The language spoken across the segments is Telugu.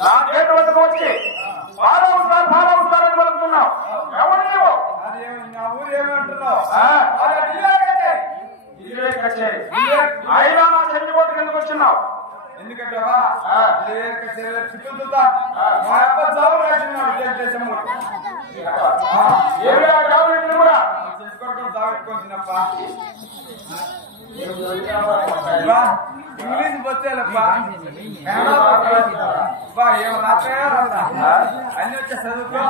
నా గేటు వద్దకు వచ్చి భారవుతారని పలుకుతున్నావు. ఎవరు నీవు? నా ఊరు ఏమంటున్నావు? అయినా నా చెల్లి కోటకి ఎందుకు వచ్చినావు? ఎందుకంటావా? చుట్టుతా మా అప్ప జాబు రాసినాడు దేశంలో. ఏమి జాబు కూడా చేసుకోవడం జాబెట్టుకుంటున్నప్ప. ఇంగ్లీష్ వచ్చేలప్ప ఏమో నా పేరు అన్ని వచ్చే చదువుకో.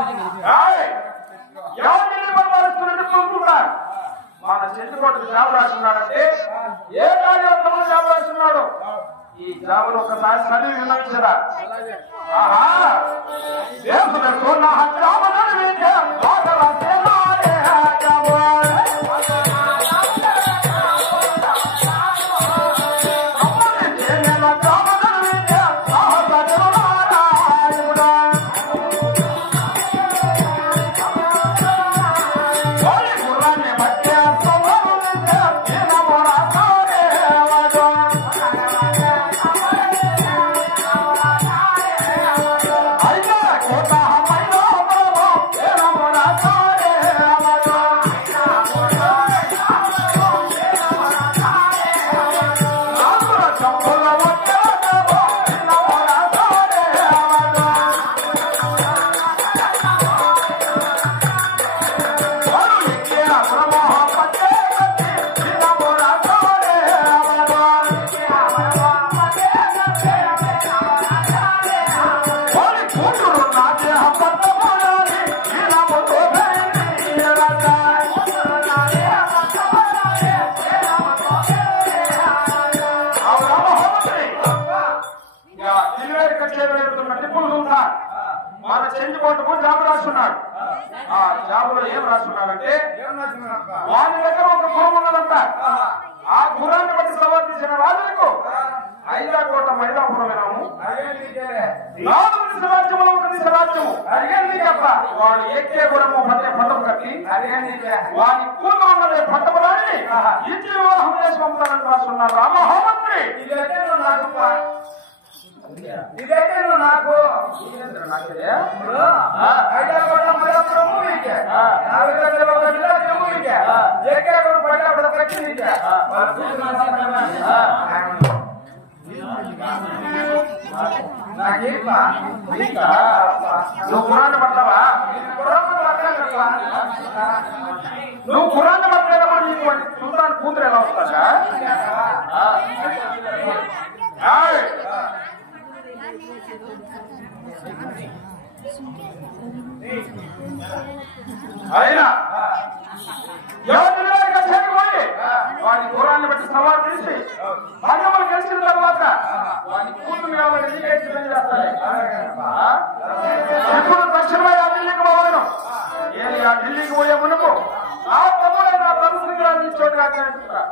మన చెల్లికోటకు జాబు రాస్తున్నాడంటే ఏ కార్యక్రమంలో జాబు రాస్తున్నాడు? ఈ జాబులు ఒకసారి చదివి విన్నవించరా? మన చెంచుకోటకు జాబు రాస్తున్నాడు. ఆ జాబులో ఏం రాస్తున్నాడంటే వారి దగ్గర ఒక గుర్రం ఉన్నదంట. ఆ గుర్రాన్ని బట్టి సమర్థించిన రాజులకు ఐదాకోట మైదాపురం వినాము. 4 దిశరాజ్యములో ఒక దిశరాజ్యము వాడు ఎక్కే గురము పట్టం కట్టి వారి కూతురున్నదే పట్టబడాలని ఇంటి వివాహం చేసి పంపుతానని రాస్తున్నారు రామహోమంత్రి. ఇదైతే నువ్వు నాకు నువ్వు కురాన్ని పట్టావా? నువ్వు కురాన్ని పట్టలేదప్పుడు నీకు చూడడానికి కూతురు ఎలా వస్తుందా? అయినా ఎవరి చేరుకోండి వాడి దూరాన్ని బట్టి సవాలు చేసి భగవలు గెలిచిన తర్వాత వాడి కూతురు కాబట్టి నీకే సిద్ధం చేస్తాయి. ఇప్పుడు దక్షిణమై ఆ ఢిల్లీకి పోవలను. ఏది ఆ ఢిల్లీకి పోయే మునుపు ఆ తమ్ముడే నా తల్లి చోటు కాకపోతున్నా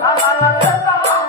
la la la la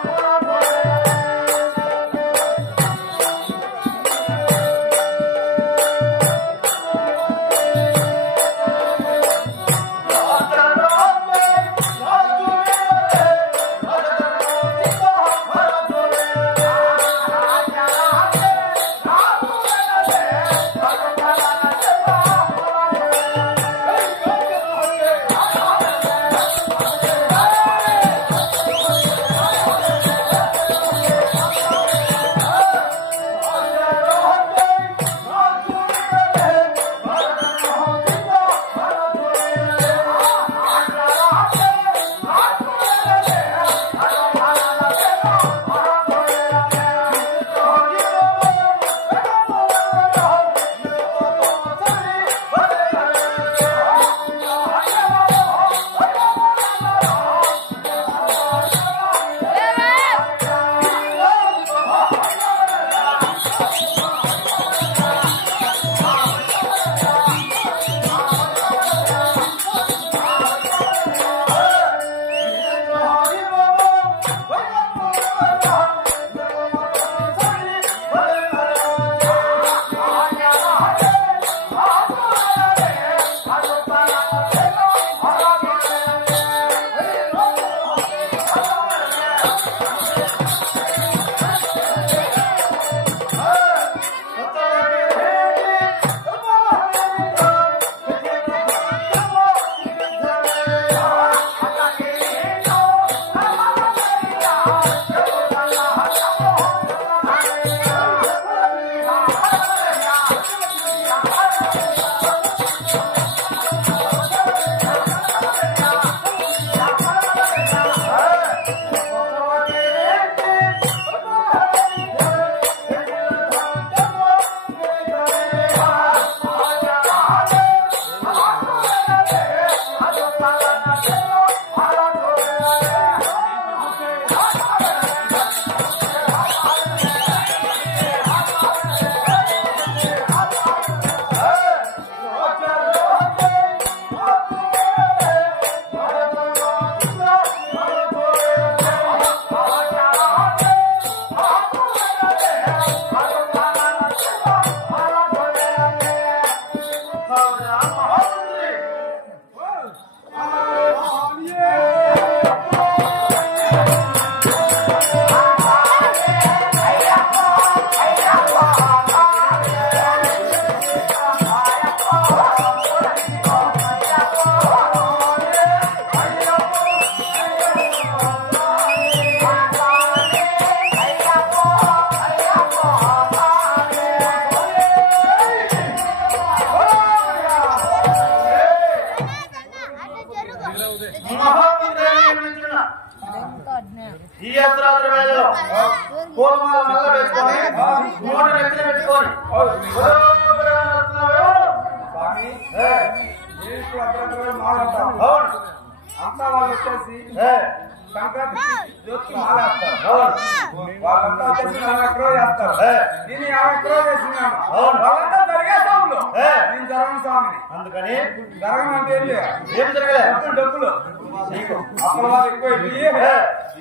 ఈ అర్ధరాత్రి వేళలో పూలమాల మెల్ల వేసుకొని మూట నెత్తిన పెట్టుకొని అంతా వాళ్ళు వచ్చేసి సంక్రాంతి జ్యోతికి మాలేస్తారు. వాళ్ళంతా వచ్చేసి 40 ఎకరాలు చేస్తారు. నేను 50 ఎకరాలు చేస్తున్నాను. వాళ్ళంతా జరిగే స్వాములు, నేను జరగని స్వామిని. అందుకని జరగనంటే ఏం జరగలే డబ్బులు నీకు అప్పుల వాళ్ళు ఎక్కువ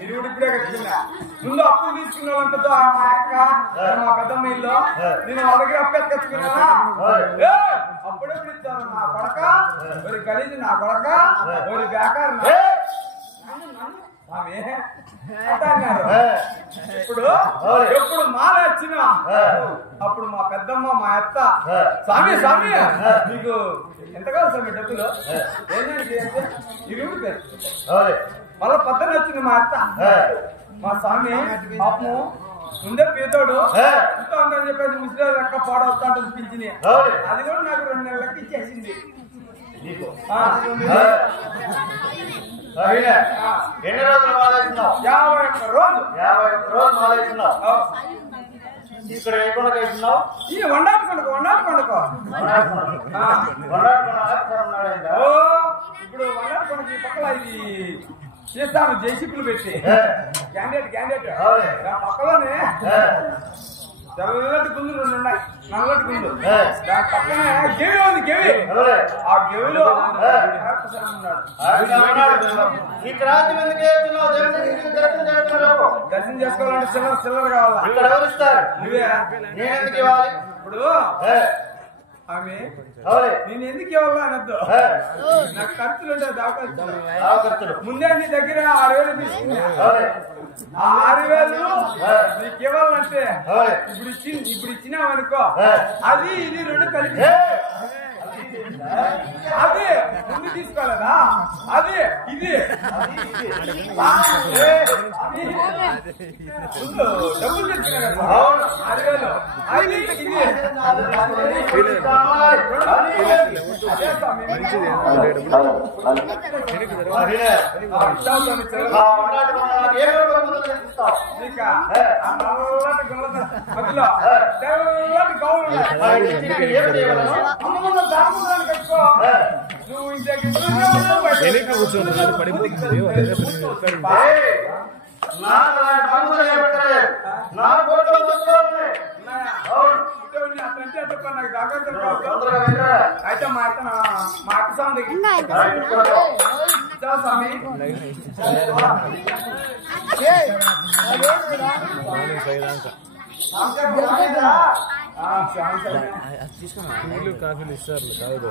ఇరువుడు ఇప్పుడే కట్టుకున్నా. ముందు అప్పులు తీసుకున్న వాళ్ళంతా మా అక్క మా పెద్దమ్మ ఇల్లు నేను వాళ్ళ దగ్గర అప్పు ఎత్తుకొచ్చుకున్నానా అప్పుడెప్పుడు ఇస్తాను నా కొడక ఒక గలీజు నా కొడక ఒక వ్యాపారం ఇప్పుడు ఎప్పుడు మాల వచ్చినా అప్పుడు మా పెద్దమ్మ మా అత్త స్వామి స్వామి నీకు ఎంత కావాలి స్వామి డబ్బులు ఏంటంటే ఇరువురు మళ్ళా పద్దన వచ్చింది మా అత్త మా స్వామి పాపము ముందే పీతోడు ఎంతో ఉందని చెప్పేసి ముస్లిం లెక్క పాడవుతా ఉంటుంది పింఛని అది కూడా నాకు 2 నెలలకి ఇచ్చేసింది. ఎన్ని రోజులు మాలేస్తున్నావు? 51 రోజు. 51 రోజులు మాలేస్తున్నావు. ఇక్కడ ఏ కొండకు వేస్తున్నావు? ఈ వండాటి కొండకు ఇప్పుడు వండాటి కొండకి పక్కల ఇది చేస్తాను జేసీపీలు పెట్టి క్యాండిడేట్ పక్కలోనే తెల్లటి గుండు 2 ఉన్నాయి, నల్లటి గుండు. దాని పక్కనే గెవి ఉంది. గెవి ఆ గెవిలో దర్శనం చేసుకోవాలంటే చిల్లర కావాలా? నువ్వే నేను ఎందుకు ఇవ్వాలి? ఇప్పుడు ఆమె నేను ఎందుకు ఇవ్వాలా అనద్దు. నాకు ఖర్చులు ఉంటాయి, దాఖలు ముందే నీ దగ్గర 6,000 తీసుకున్నా. ఆ 6,000 నీకు ఇవ్వాలంటే ఇప్పుడు ఇచ్చినావనుకో అది ఇది 2 కలిపి అది ముందు తీసుకోలేదా అది ఇది డబ్బులు తెచ్చుకున్నా కదా 6,000 అది ఇది కూర్చోండి పడిపోతుంది. అయితే మా అక్క స్వామి స్వామి తీసుకున్నా కాఫీలు ఇస్తారు కాదు.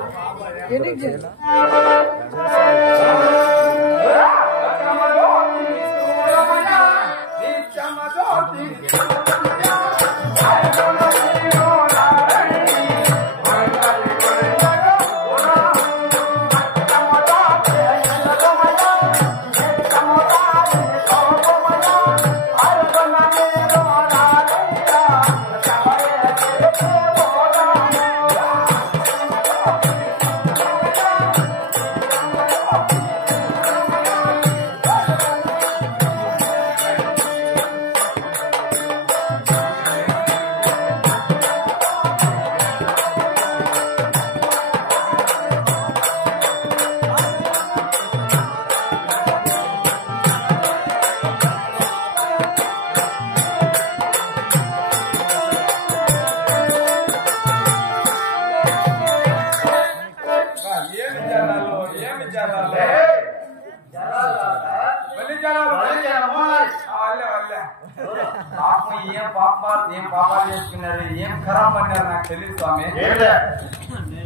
ఏం పాపాలు చేసుకున్నారు, ఏం ఖరాబ్ అన్నారు నాకు తెలియదు స్వామి.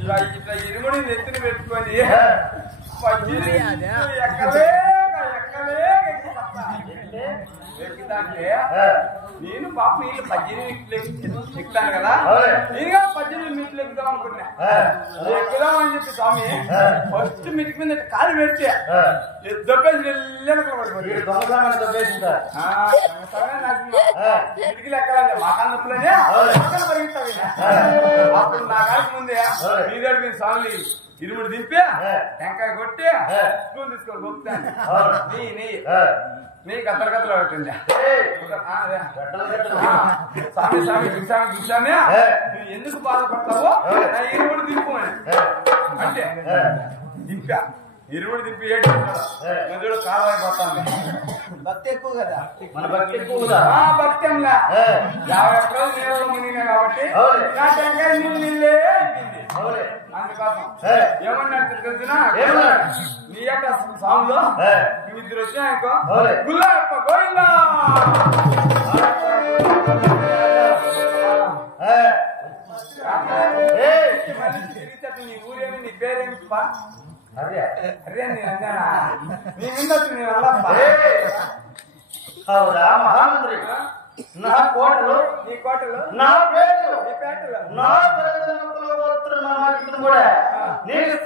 ఇట్లా ఇరుముడి నెత్తిని పెట్టుకొని ఎక్కలే ఎక్కుతాంటే నేను పాప వీళ్ళు 18 ఎక్కుతాను కదా నేను 18 మెట్లు ఎక్కుదాం అనుకున్నా ఎక్కుదాం అని చెప్పి స్వామి ఫస్ట్ మెట్టు మీద కాలు పెడితే దొబ్బేసి మెటికలు ఎక్కాలంటే మా కాళ్ళ నొప్పులనే పరిగెత్తావి అప్పుడు నా కాలికి ముందే మీదేడు మీద స్వామి ఇరుముడు దింపి టెంకాయ కొట్టి స్కూల్ తీసుకొని గొప్పుతాను నీ కత్తలు పెట్టండి స్వామి స్వామి గిసామి నువ్వు ఎందుకు బాధపడతావో నా ఇరుముడు దింపు అంటే దింపా ఇరుముడు దింపి మెదడు కాలమైపోతాను భక్తి ఎక్కువ కదా మన భక్తి ఎక్కువ కదా భక్తి అంలా 50 రోజులు నీళ్ళలో మునిగినా కాబట్టి నా టెంకాయ నీళ్ళే అయిపోయింది అందుకోసం ఏమన్నాడు తెలిసినా నీ యొక్క సాంగ్లో ఇద్దరు వచ్చినాయనుకో గుల్లప్ప గోవిందా నీ ఊరేమి నీ పేరేమి అరే నేను అన్నానా నీ విందొచ్చు నేను అల్లప్ప అవురా మహామంత్రి నా కోటలు నీ కోటలు నా పేటలు నీ పేటలు నా తరగతులు నా మాటలు కూడా నీకు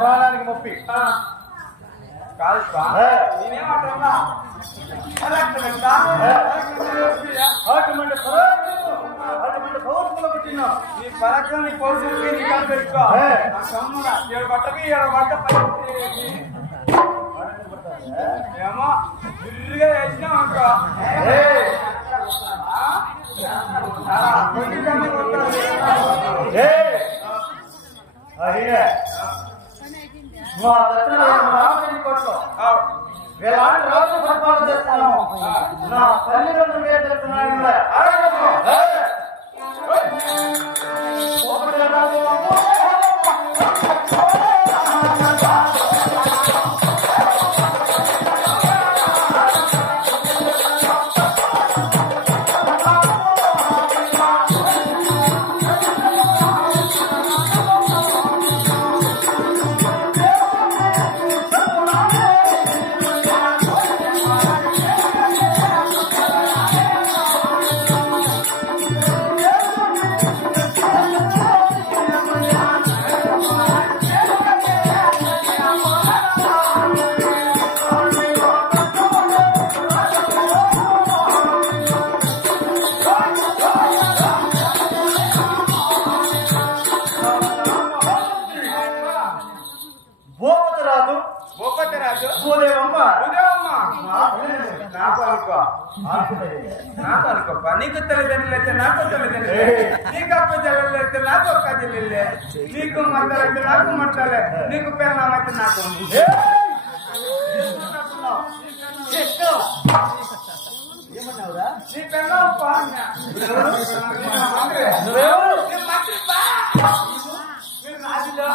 ప్రాణానికి మొప్పి కాదు నేనేమంటున్నా నీ పరక్రమ నీ పౌరుషులకి నీ కాదు పెట్టుకో ఏడు బట్టకి ఏడు బట్ట ఏమో బిర్రుగా వేసినాం అనుకో మా రామచంద్ర కొట్టు ఎలాంటి రోజు పరిపాలన చేస్తాను నా తల్లిదండ్రులు వేస్తున్నాను రాజు భూదేవమ్మ ఉదయమ్మ నాకు నాకు అనుకో నాకు అనుకోప్ప నీకు తల్లిదండ్రులు అయితే నాకు తల్లిదండ్రులు నీకు అక్క చెల్లెలు అయితే నాకు అక్క చెల్లెళ్ళే నీకు మంటలు అయితే నాకు మంటలే నీకు పెళ్ళం అయితే నాకు ఏమన్నావురా? నీ పెళ్ళం నువ్వెవరు? రాజులో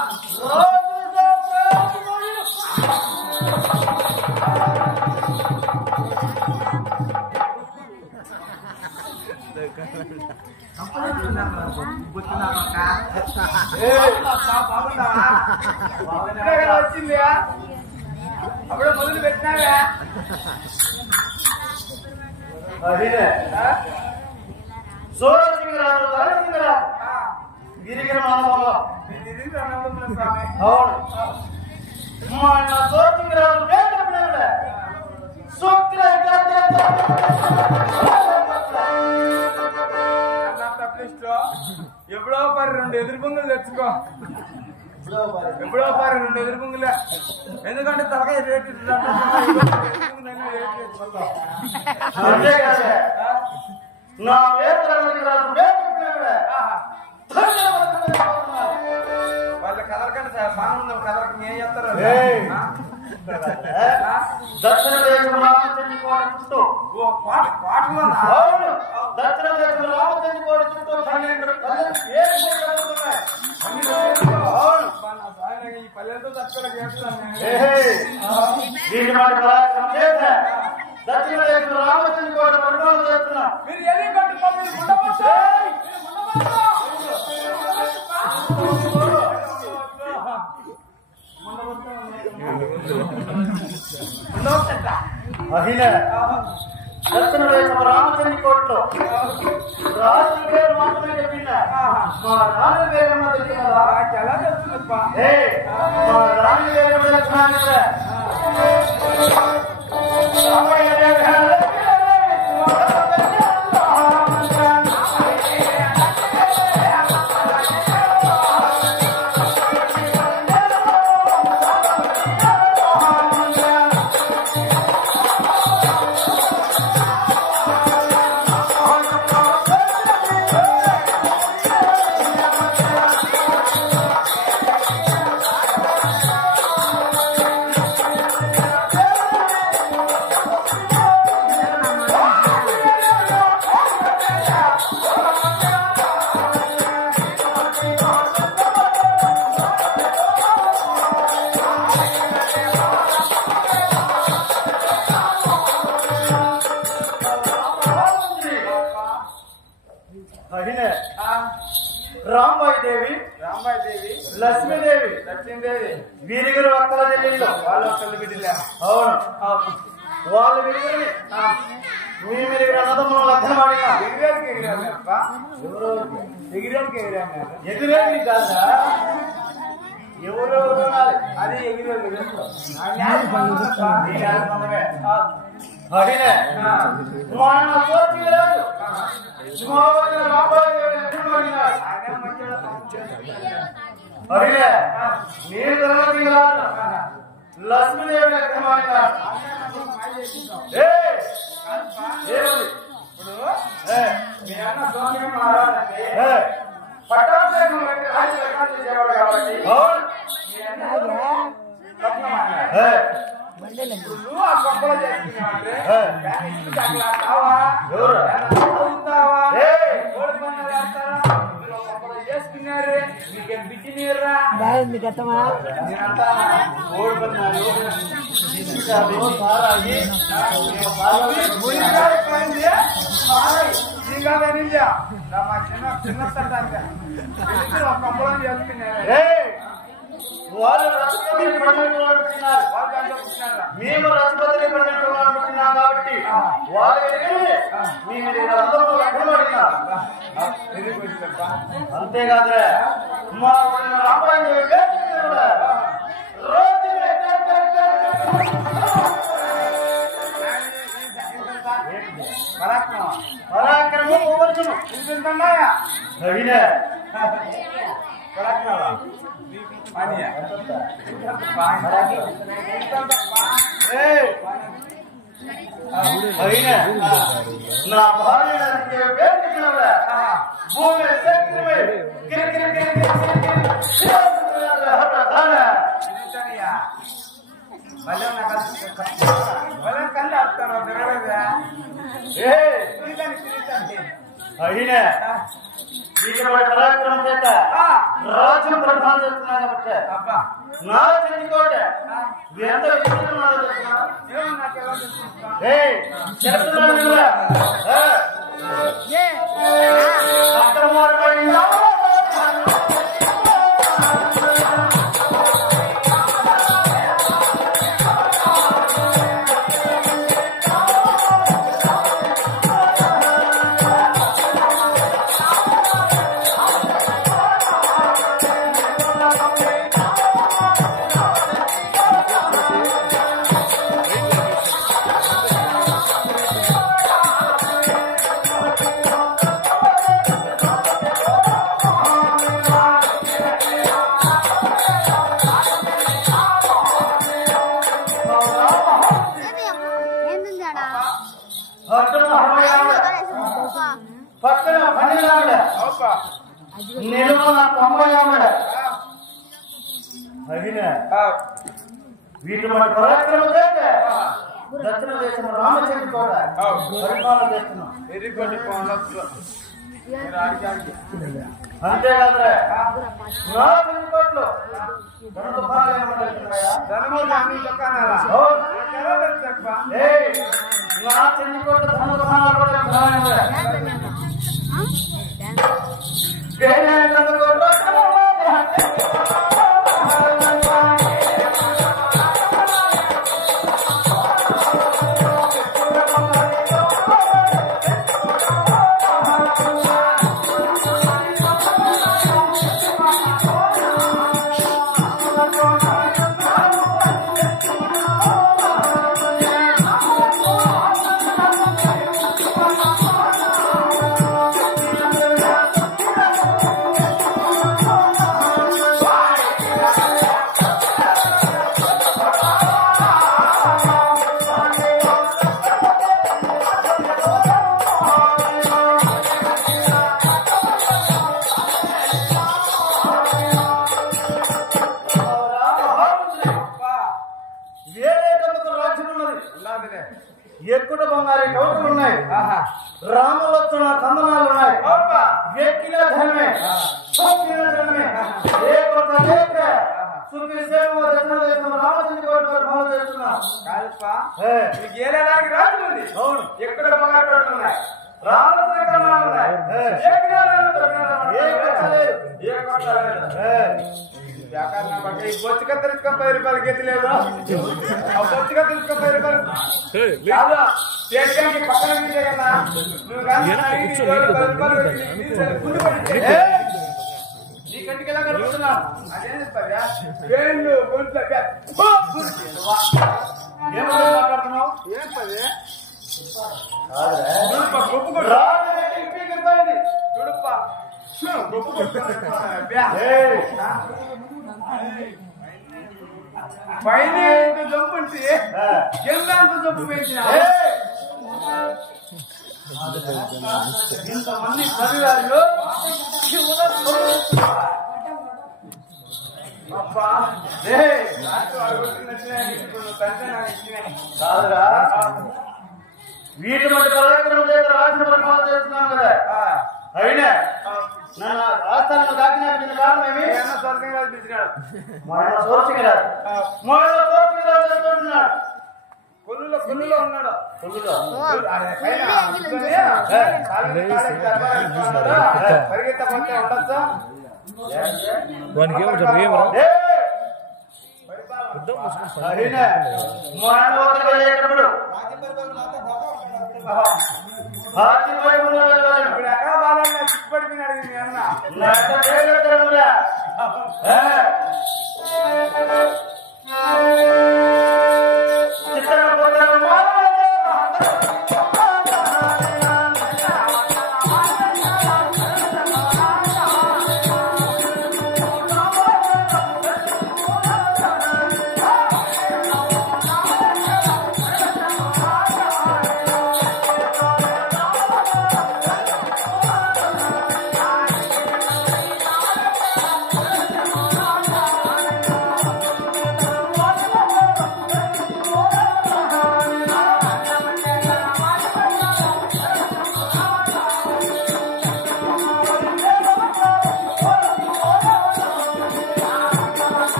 వచ్చింది అప్పుడే మొదలు పెట్టినావే అదిలే. సోరసింగరాజు రాజసింగరాజు గిరిగిరి మానవ అవును మన సోరసింగరాజు వేటపడే సూక్తి ఎప్పుడో పరి 2 ఎదురు బొంగులు తెచ్చుకో ఎప్పుడో పరి 2 ఎదురు బొంగులే ఎందుకంటే తలకాయ రేటు అంతేకాదే నా వేటరాజు వేటపడే వాళ్ళ కదలకండి బాగుంది కదలకి ఏం చేస్తారు దక్షిణ దేశం రామచంద్ర కోట చుట్టూ పాటలోనా అవును దక్షిణ దేశం రామచంద్ర కోట చుట్టూ 12 అవును ఈ పల్లెలతో తక్కువ చేస్తాను దీని మాట పరాక్రమం చేస్తే దక్షిణ దేశం రామచంద్ర కోట పరిపాలన చేస్తున్నా మీరు ఎన్ని కట్టుకోండి అహిలే దక్షిణ దేశం రామచంద్ర కోటలో రాజు పేరు మాత్రమే చెప్పినా మా రాజు పేరు తెలియదా ఎలా చెప్తుందప్పా మా రాజు పేరు తెలిసిన రాంబాయి దేవి లక్ష్మీదేవి వీరిగిరి అక్కల చెల్లెళ్ళు వాళ్ళ ఒక్కళ్ళు బిడ్డలే అవును వాళ్ళు వీరిగిరి మీ మీరు అన్నదమ్ములు లగ్నం ఆడినా ఎగిరేకి ఎగిరాను అప్ప ఎవరు ఎగిరేకి ఎగిరాను ఎదురేది కాదా ఎవరు అది ఎగిరేది అడినే మన కోర్టు లేదు రాంబాయి దేవి లగ్నం ఆడినాడు అడినే మీరు తరగతి రాదు లక్ష్మీదేవి లగ్నం ఆడినాడు మీ అన్న సోమయ్య మహారాజు పట్టాభిషేకం అంటే రాజు చేసేవాడు కాబట్టి మీ అన్న పట్నం అన్నాడు నువ్వు ఆ గొప్పలు చేస్తున్నావంటే అట్లా కావా చదువుతావా ఓడి పనులు చేస్తారా గొప్పలు చేసుకున్నారు నీకేం బిడ్డి నీరురా బాగుంది గతమా నేనంతా ఓడి పడినారు వాళ్ళు రసపతి పండితున్నారు మేము రసపతిని పండితున్నాం కాబట్టి వాళ్ళు మేము అందరూ లగ్నమడినా అంతేకాదులే మా రామాయణ పరాక్రమం ఓవర్చును ఇంకొన్నాయా అడినే పరాక్రమం అయినా నా భార్యకి వేదికలవే భూమి శక్తివే అయినా పరాక్రమం చేత రాజ్యం ప్రధానం చేస్తున్నాను కాబట్టి నా చెందుకోటే ఎంత పక్కన పన్నెండు నిలువ 90 అయినా వీటి మన పరాక్రమం చేత దక్షిణ దేశం రామచంద్ర కూడా పరిపాలన చేస్తున్నాం అంతేకాదురా నా కోట్లు నా చిన్న కోట్ల ధనధానాలు ఎక్కువ బంగారు టోటలు ఉన్నాయి రామలక్ష్మణ కందనాలు ఉన్నాయి ఎక్కిన ధనమే సోకిన ధనమే ఏ కొత్త లేక సుఖి సేవ రామచంద్ర భావం చేస్తున్నాం నీకు ఏలేడానికి రాజు ఉంది ఎక్కడ బంగారు టోటలు ఉన్నాయి రామలక్ష్మణ కందనాలు ఉన్నాయి బొచ్చు కత్తిరించుకొని 10 రూపాయలు గతి లేదు ఆ బొచ్చు కత్తిరించుకొని 10 రూపాయలు కాదు దేశానికి పక్కన ఉంటే కదా నువ్వు నీ కంటికి ఎలా కలుపుతున్నావు అదేం చెప్తావా పేర్లు గొంతులు ఏం మాట్లాడుతున్నావు ఏం పది తుడుప్ప పైన జంపు ఉంటే కింద అంత జంపు పెంచిన ఇంతమంది చదివారు వీటి మధ్య పరాక్రమం చేత రాజును పరిపాలన చేస్తున్నాం కదా అయినా నన్ను రాష్ట్రాలను దాకిన కారణం ఏమి కొల్లులో ఉన్నాడు పరిగెత్తకుంటే ఉండొచ్చా వానికి ఏమంటారు ఏమరా ఇప్పుడు ఎక్కడ బాగా చిక్కుపడిపోయినాడు మీ అన్న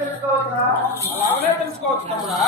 తెలుసుకోవచ్చా? అలాగనే తెలుసుకోవచ్చు తమ్ముడా.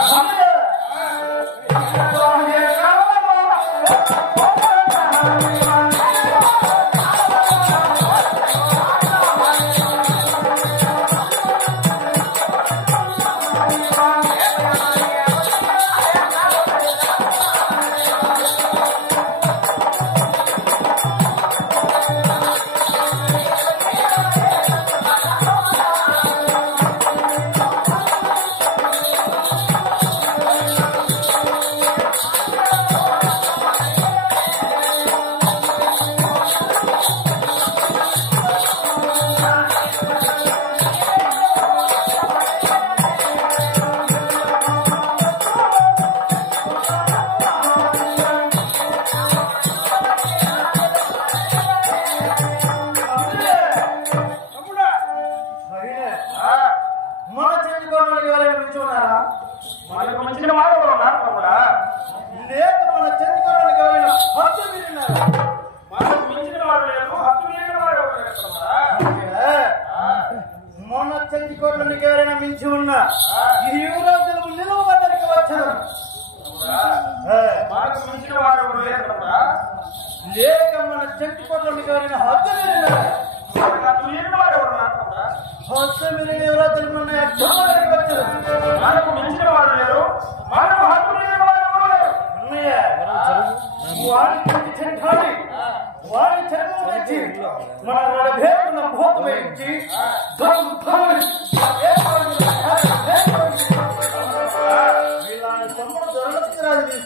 మన చెంచుకోవడానికి ఎవరైనా నిల్చున్నారా? మనకు మించిన వారు ఎవరు ఉన్నారు తమ్ముడా? లేక మన చెంచుకోవడానికి ఎవరైనా హక్కు మీరినారా? మనకు మించిన వారు లేరు, హక్కు మీరిన వారు ఎవరు లేరు తమ్ముడా? మన చెంచుకోవడానికి ఎవరైనా మించి ఉన్నా ఈ యువరాజులు నిలువబద్దరికి వచ్చారు. మనకు మించిన వారు ఎవరు లేరు తమ్ముడా? లేక మన చెంచుకోవడానికి ఎవరైనా హక్కు మీరినారా? మనకు హక్కు మీరిన వారు ఎవరు ఉన్నారు తమ్ముడా? హక్కు మీరిన యువరాజులు మన ఎక్కడికి వచ్చారు. మనకు మించిన వారు లేరు, మనకు హక్కు మీరిన వారు ఎవరు లేరు. అన్నయ్య, వారి చెంచాలి వారి చర్మం తెచ్చి మన భేదన భూత వేయించి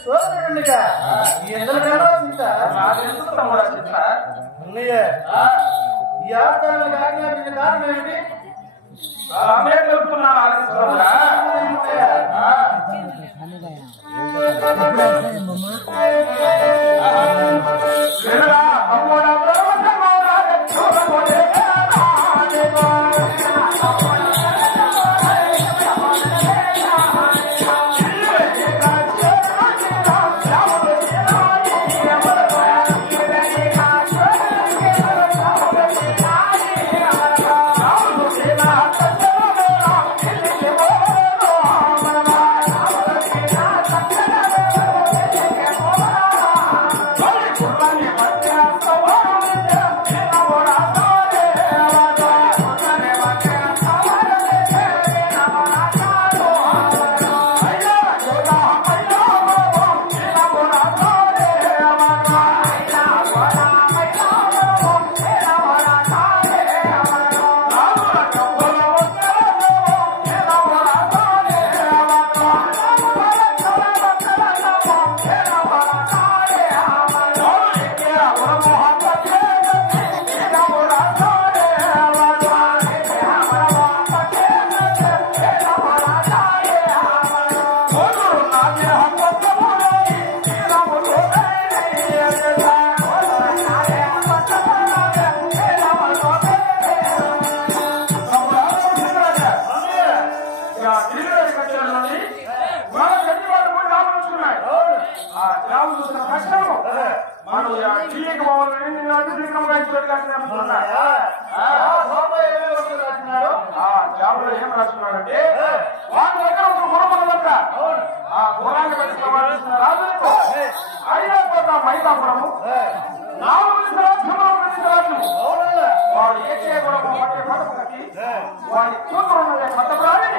సోదరుడిగా ఎందుకన్నా నాకెందుకు తమ్ముడా చిత్ర? అన్నయ్య, ఈ ఆచారాలకు ఆజ్ఞాపించిన కారణం ఏమిటి? అమ్మే తెలుపుతున్నాను ఆలోచిస్తున్నాడా? వినరా తమ్ముడా, బ్రహ్మోడా చూడబోతే జాబులో ఏం రాస్తున్నాడంటే వాళ్ళ దగ్గర ఒక గుణం ఉన్నదంట. ఆ గుణాన్ని బట్టి ప్రవర్తిస్తున్న రాజులకు అయిపోతా మైదాపురము 4 సంవత్సరాలు వాడు ఏకే గుణము పట్టే పదము కట్టి వాడి కూతురు ఉన్నదే పట్టపురాలని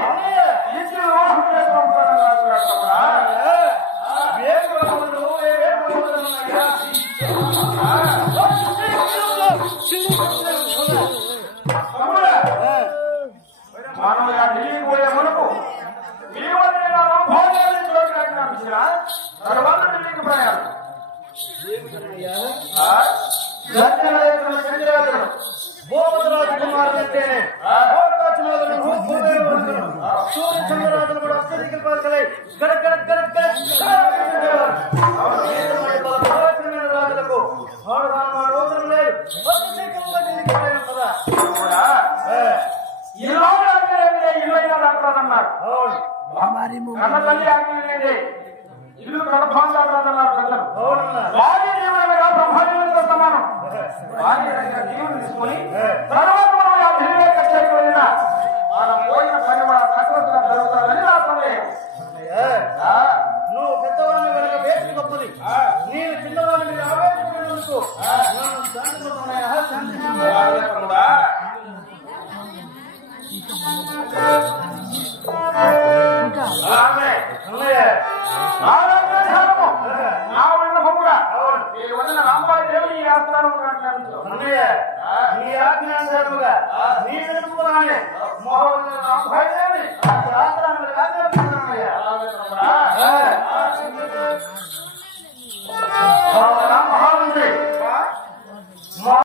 ఇచ్చి వివాహం చేసుకుంటాడని రాస్తున్నాడు. మనం ఢిల్లీకి పోయే మనకు తర్వాత ఢిల్లీకి ప్రయాణం భూపతిరాజు కుమారులంటే సూర్యచంద్రరాజులు కూడా అత్యధిక పలకలై గడగడ గడగడ రాజులకు అవసరం లేదు. ఇల్లైనా దాటరాదన్నారు. కన్న తల్లి ఆజ్ఞలేదే ఇల్లు గర్భం దాటరాదన్నారు ప్రజలు. వారి జీవనగా బ్రహ్మాండంతో సమానం. వారి జీవనం తీసుకుని తర్వాత మనం ఆ ఢిల్లీ కచేరీలో అలాగే నా విన్నపముగా ఈ వదిన రాంబాయి దేవుని ఈ ఆస్థానం అన్నయ్య నీ ఆజ్ఞానుసారముగా నీ విన్నపముగానే మహోదయ రాంబాయి